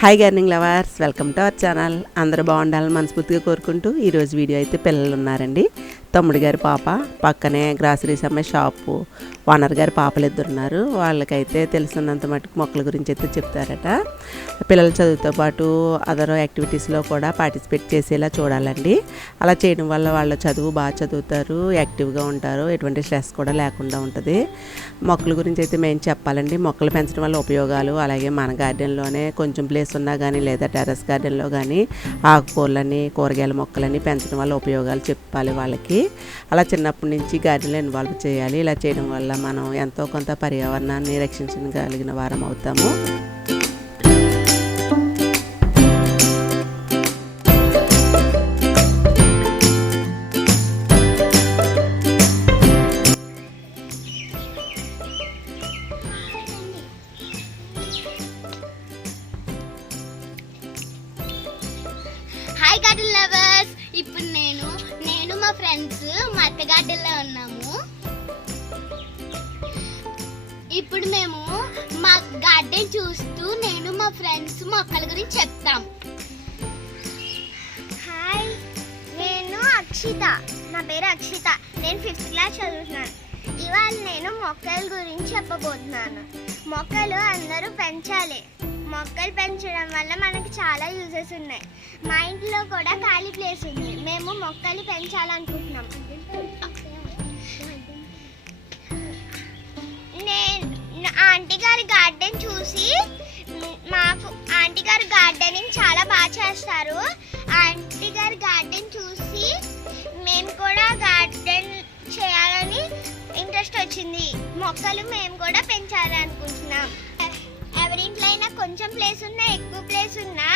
Hi gardening lovers, welcome to our channel. అందరూ బాగుండాలని మనస్ఫూర్తిగా కోరుకుంటూ ఈరోజు వీడియో అయితే పిల్లలు ఉన్నారండి. తమ్ముడు గారి పాప, పక్కనే గ్రాసరీస్ అమ్మే షాపు ఓనర్ గారి పాపలు ఇద్దరు ఉన్నారు. వాళ్ళకైతే తెలిసినంత మటుకు మొక్కల గురించి అయితే చెప్తారట. పిల్లల చదువుతో పాటు అదర్ యాక్టివిటీస్లో కూడా పార్టిసిపేట్ చేసేలా చూడాలండి. అలా చేయడం వల్ల వాళ్ళ చదువు బాగా చదువుతారు, యాక్టివ్గా ఉంటారు, ఎటువంటి స్ట్రెస్ కూడా లేకుండా ఉంటుంది. మొక్కల గురించి అయితే మేము చెప్పాలండి. మొక్కలు పెంచడం వల్ల ఉపయోగాలు, అలాగే మన గార్డెన్లోనే కొంచెం ప్లేస్ ఉన్నా కానీ లేదా టెర్రస్ గార్డెన్లో కానీ ఆకుకూరలని, కూరగాయల మొక్కలని పెంచడం వల్ల ఉపయోగాలు చెప్పాలి వాళ్ళకి. అలా చిన్నప్పటి నుంచి గార్డెన్లో ఇన్వాల్వ్ చేయాలి. ఇలా చేయడం వల్ల మనం ఎంతో కొంత పర్యావరణాన్ని రక్షించగలిగిన వారం అవుతాము. హాయ్ గార్డెన్ లవర్స్, ఇప్పుడు నేను మా ఫ్రెండ్స్ మా అత్త గార్డెన్లో ఉన్నాము. ఇప్పుడు మేము మా గార్డెన్ చూస్తూ నేను మా ఫ్రెండ్స్ మొక్కల గురించి చెప్తాం. హాయ్, నేను అక్షిత. నా పేరు అక్షిత. నేను 5th క్లాస్ చదువుతున్నాను. ఇవాళ నేను మొక్కల గురించి చెప్పబోతున్నాను. మొక్కలు అందరూ పెంచాలి. మొక్కలు పెంచడం వల్ల మనకి చాలా యూజెస్ ఉన్నాయి. మా ఇంట్లో కూడా ఖాళీ ప్లేస్ ఉంది. మేము మొక్కలు పెంచాలనుకుంటున్నాం. నేను ఆంటీ గారి గార్డెన్ చూసి, మాకు ఆంటీ గారు గార్డెనింగ్ చాలా బాగా చేస్తారు. ఆంటీ గారి గార్డెన్ చూసి మేము కూడా గార్డెన్ చేయాలని ఇంట్రెస్ట్ వచ్చింది. మొక్కలు మేము కూడా పెంచాలనుకుంటున్నాం. ఎవరింట్లో అయినా కొంచెం ప్లేస్ ఉన్నా, ఎక్కువ ప్లేస్ ఉన్నా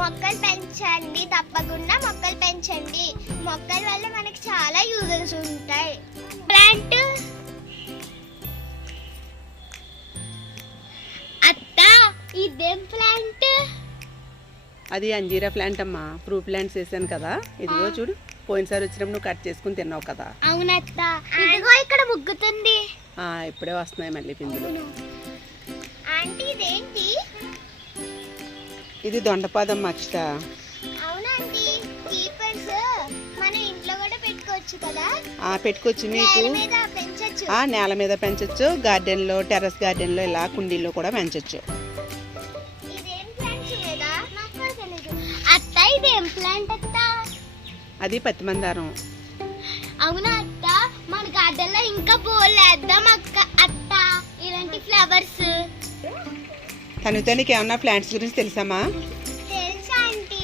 మొక్కలు పెంచండి. తప్పకుండా మొక్కలు పెంచండి. మొక్కల వల్ల మనకి చాలా యూజెస్ ఉంటాయి. ప్లాంట్ అత్త, ఇదేం ప్లాంట్? అది అంజీరా ప్లాంట్ అమ్మా. ఫ్రూట్ ప్లాంట్స్ వేసాను కదా, ఇదిగో చూడు. పోయినసారి వచ్చినప్పుడు నువ్వు కట్ చేసుకుని తిన్నావు కదా. అవునత్త, ఇదిగో ఇక్కడ ముగ్గుతుంది. ఇప్పుడే వస్తున్నాయి మళ్ళీ పిందులు. ఆంటీ, ఇదేంటి? ఇది దొండపాదమ్మ అక్షిత. అవునండి, కీపర్స్ మనం ఇంట్లో కూడా పెట్టుకోవచ్చు కదా. పెట్టుకోవచ్చు. మీకు నేల మీద పెంచొచ్చు, గార్డెన్లో, టెర్రస్ గార్డెన్లో, ఇలా కుండీల్లో కూడా పెంచొచ్చు. ఇదేం ప్లాంట్ లేదా? నాకు కూడా తెలియదు. అత్త, ఇదేం ప్లాంట్ అత్త? అది పత్తి మందారం. అవునా అత్త, మన గార్డెన్ లో ఇంకా బోల్ వేద్దాం అత్త. ఇలాంటి ఫ్లవర్స్. తనుతో నీకు ఏమన్నా ప్లాంట్స్ గురించి తెలుసామా? తెలుసా ఆంటీ?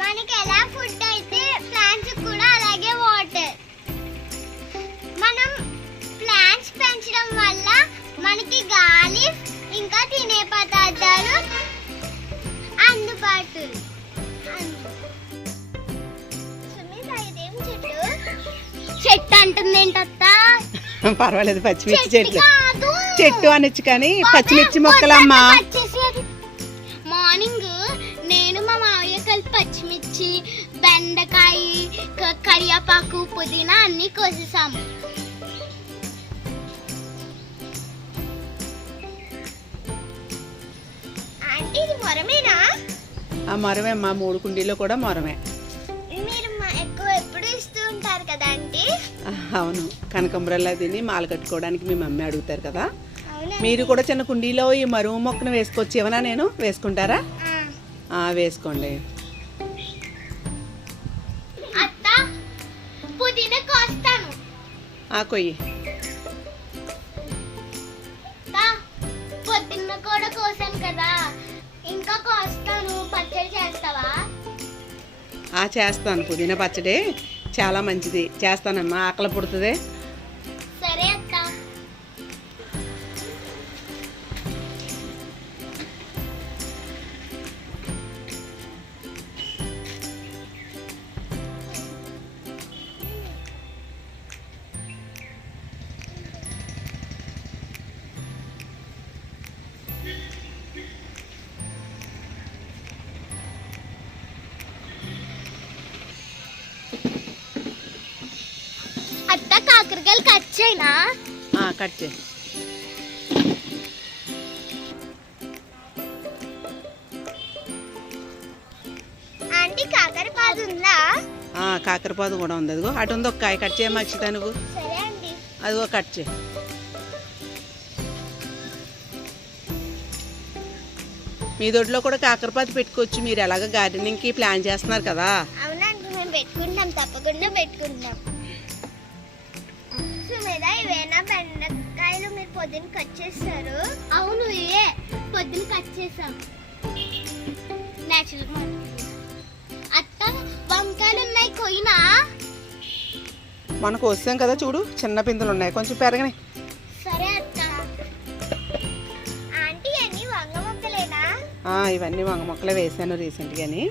మనకి ఎలా ఫుడ్ అయితే ప్లాంట్స్ కూడా అలాగే వాటర్. మనం ప్లాంట్స్ పెంచడం వల్ల మనకి గాలి ఇంకా తినే పదార్థాలు అందుబాటు. చెట్టు అంటుంది ఏంటత్తా? పర్వాలేదు, పచ్చిమిర్చి చెట్టు. చెట్టు అనొచ్చు కానీ పచ్చిమిర్చి మొక్కలమ్మా. మార్నింగ్ నేను మా మావయ్య కలిపి పచ్చిమిర్చి, బెండకాయ, కరివేపాకు, పుదీనా అన్ని కోసేసాము. ఆంటీ, ఇది మొరమేనా? మొరమే అమ్మా. 3 కుండీలో కూడా మొరమే. మీరు ఎక్కువ ఎప్పుడు ఇస్తూ ఉంటారు కదా ఆంటీ? అవును, కనకంబరాలు తిని మాల కట్టుకోవడానికి మీ మమ్మీ అడుగుతారు కదా. మీరు కూడా చిన్న కుండీలో ఈ మరువు మొక్కను వేసుకోవచ్చు. ఏమన్నా నేను వేసుకుంటారా? వేసుకోండి. అత్త, పుదీనా కోస్తాను. కొయ్యి. పొద్దున్న కూడా కోసాను కదా, ఇంకా కోస్తాను. పచ్చడి చేస్తావా? చేస్తాను. పుదీనా పచ్చడి చాలా మంచిది. చేస్తానమ్మా, ఆకలి పుడుతుంది. సరే అత్త. అత్త, కాకరకాయలు కట్ చేయనా? కట్ చేయి. ఆంటీ కాకరపాదు ఉందా? కాకరపాదు కూడా ఉంది. అదిగో అటు ఉంది ఒక కాయ. కట్ చేయమ్మా అక్షిత నువ్వు. సరే అండి. అదిగో కట్ చేయి. మీ దొడ్లో కూడా కాకరపాదు పెట్టుకోవచ్చు. మీరు ఎలాగ గార్డెనింగ్కి ప్లాన్ చేస్తున్నారు కదా. అవునండి, మేము పెట్టుకుంటాం, తప్పకుండా పెట్టుకుంటాం. సుమేధ, ఇవేనా బెండకాయలు మీరు పొద్దున్న కట్ చేస్తారు? అవును, ఇవే పొద్దున కట్ చేసాం. నేచురల్ అత్త, వంకాయలు ఉన్నాయి, కొయ్యినా? మనకు వస్తాం కదా, చూడు చిన్న పిందులు ఉన్నాయి, కొంచెం పెరగని. సరే అత్త. ఆంటీ అన్ని వంగ మొక్కలేనా? ఇవన్నీ వంగ మొక్కలే వేసాను రీసెంట్గాని.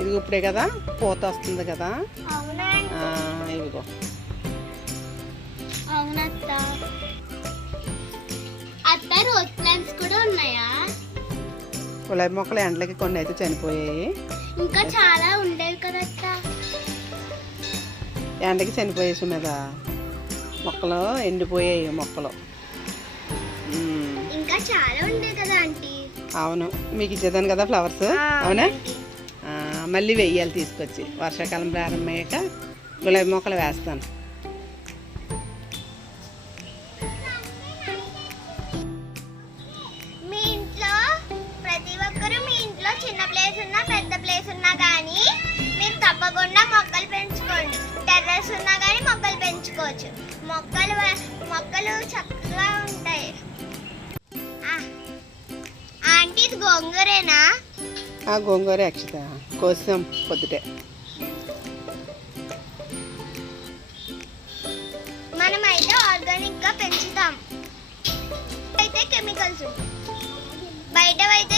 ఇది ఇప్పుడే కదా పూత వస్తుంది కదా. అవునా? ఇవిగో. అవునత్త. అత్త, రోజ్ ప్లాంట్స్ కూడా ఉన్నాయా? గులాబీ మొక్కలు ఎండలకి కొన్ని అయితే చనిపోయాయి. ఇంకా చాలా ఉండేవి కదా అత్త. ఎండకి చనిపోయేసి మీద మొక్కలు ఎండిపోయాయి మొక్కలు. ఇంకా చాలా ఉండేవి కదా ఆంటీ. అవును, మీకు ఇచ్చేదాను కదా ఫ్లవర్స్. అవునా? మళ్ళీ వెయ్యాలి తీసుకొచ్చి. వర్షాకాలం ప్రారంభమయ్యాక గులాబీ మొక్కలు వేస్తాను. మీ ఇంట్లో ప్రతి ఒక్కరు, మీ ఇంట్లో చిన్న ప్లేస్ ఉన్నా పెద్ద ప్లేస్ ఉన్నా కానీ మీరు తప్పకుండా మొక్కలు పెంచుకోండి. టెర్రస్ ఉన్నా కానీ మొక్కలు పెంచుకోవచ్చు. మొక్కలు చక్కగా ఉంటాయి. ఆంటీ, ఇది గోంగూరేనా? గోంగూర అక్షిత కోసాం పొద్దుటే. మనమైతే ఆర్గానిక్ గా పెంచుతాం. అయితే కెమికల్స్, బయటవైతే